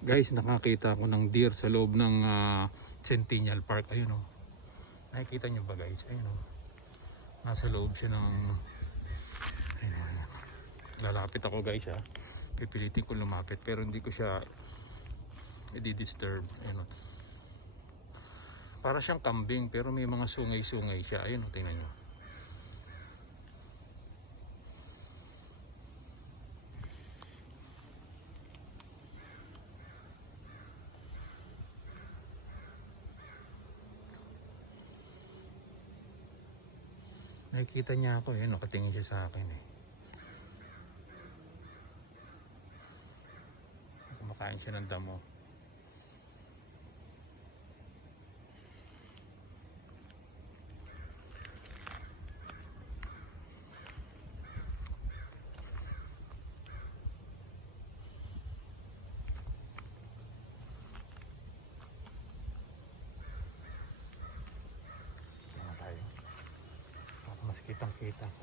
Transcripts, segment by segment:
Guys, nakakita ko ng deer sa loob ng Centennial Park. Ayun oh. Nakikita nyo ba guys? Ayun oh. Nasa loob siya ng... Ayun, ayun. Lalapit ako guys ha. Pipilitin ko lumapit pero hindi ko siya i-disturb. Ayun oh. Para siyang kambing pero may mga sungay-sungay siya. Ayun oh, tingnan nyo. Nakikita niya ako, nakatingin siya sa akin eh. Kumakain siya ng damo. Tingnan tayo. Mas kitang-kita ko.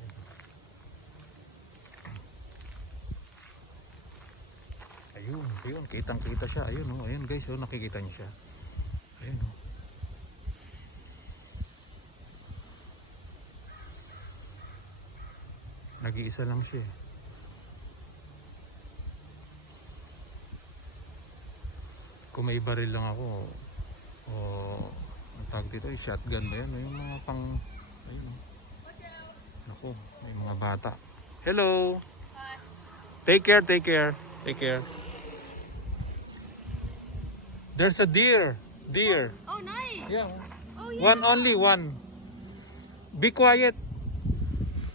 Ayun, kitang-kita siya. Ayun oh, ayun guys, oh, nakikita niyo siya. Ayun oh. Nag-iisa lang siya. Kung may baril lang ako, o ang tawag dito, shotgun ba yan? Yung mga pang, ayun oh. Naku, may mga bata. Hello! Hi. Take care, take care. Take care. There's a deer. Deer. Oh, nice. Yeah. Oh, yeah. One, only one. Be quiet.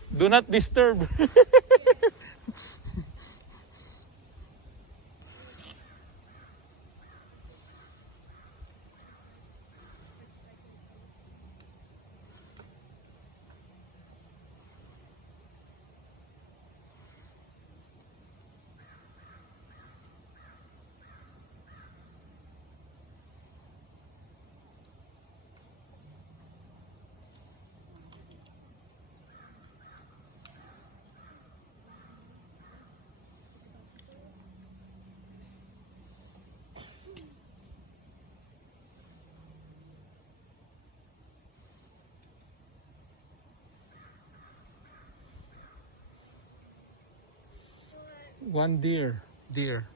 Do not disturb. One deer. Deer.